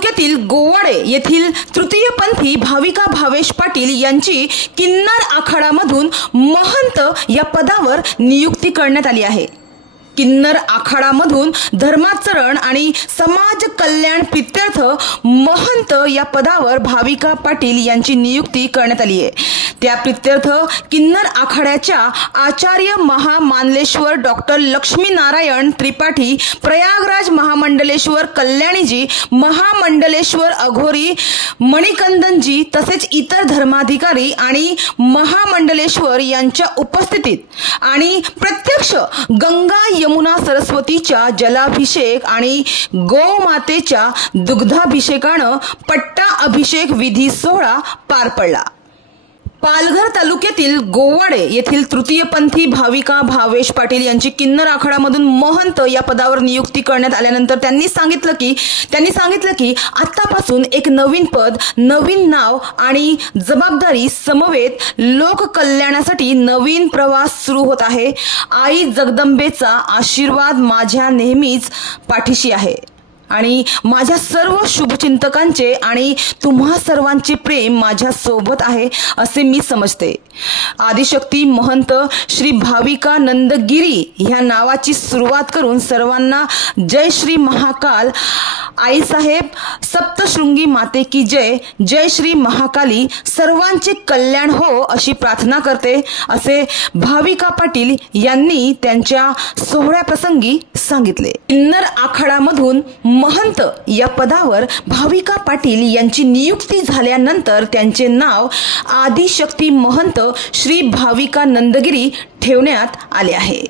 तालुक्यातील गोवाडे येथील तृतीयपंथी भाविका भावेश पाटील यांची किन्नर आखाडामधून महंत या पदावर नियुक्ती करण्यात आली आहे। किन्नर आखाडामधून धर्माचरण आणि समाज कल्याण प्रीत्यर्थ महंत या पदावर भाविका पाटील यांची नियुक्ती करण्यात आली आहे। त्या प्रीत्यर्थ किन्नर आखाड्याच्या आचार्य महामानलेश्वर डॉक्टर लक्ष्मीनारायण त्रिपाठी, प्रयागराज महामंडलेश्वर कल्याणीजी, महामंडलेश्वर अघोरी मणिकंदनजी तसेच इतर धर्माधिकारी आणि महामंडलेश्वर यांच्या उपस्थितीत आणि प्रत्यक्ष गंगा यमुना सरस्वतीच्या जलाभिषेक आणि गोमातेच्या दुग्धाभिषेकानं पट्टा अभिषेक विधी सोहळा पार पडला। पालघर तालुक्यातील गोवाडे येथील तृतीयपंथी भाविका भावेश पाटील यांची किन्नर आखाडामधून महंत या पदावर नियुक्ती करण्यात आल्यानंतर त्यांनी सांगितलं की आतापासून एक नवीन पद, नवीन नाव आणि जबाबदारी समवेत लोक कल्याणासाठी नवीन प्रवास सुरू होत आहे। आई जगदंबेचा आशीर्वाद माझ्या नेहमीच पाठीशी आहे आणि माझ्या सर्व शुभचिंतकांचे आणि तुम्हा सर्वांचे प्रेम माझ्या सोबत आहे असे मी समजते। आदिशक्ती महंत श्री भाविका नंदगिरी ह्या नावाची सुरुवात करून सर्वांना जय श्री महाकाल आईसाहेब सप्तशृंगी माते की जय, जय श्री महाकाली, सर्वांचे कल्याण हो अशी प्रार्थना करते असे भाविका पाटील यांनी त्यांच्या सोहळ्याप्रसंगी सांगितले। किन्नर आखाडामधून महंत या पदावर भाविका पाटील यांची नियुक्ती झाल्यानंतर त्यांचे नाव आदिशक्ती महंत श्री भाविका नंदगिरी ठेवण्यात आले आहे।